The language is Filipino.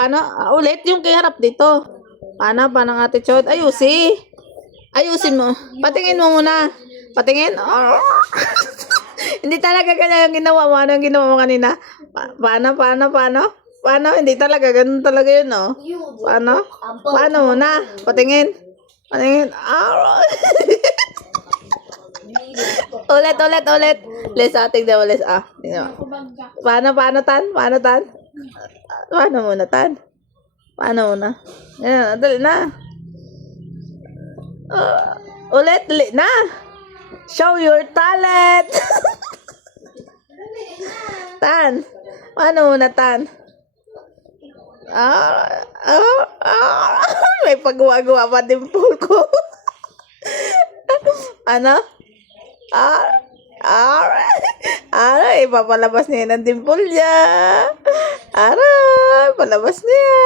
paano? Ulit yung kay harap dito. Paano ng ate Chod? Ayusin mo. Patingin mo muna. Patingin. Hindi talaga kanya yung ginawa mo. Ano yung ginawa mo kanina? Paano? Hindi talaga. Ganun talaga yun, no? Paano muna? Patingin. Ulit. Les, ating daw, les. Tingnan mo. Paano, Tan? Paano muna, Tan? Paano muna? Ayan, dali na. Ulit, dali na. Show your talent. Tan, paano muna, Tan? May paggawa-gawa pa din pool ko. Ano? Aray, papalabas niya ng dimple niya. Aray, palabas niya.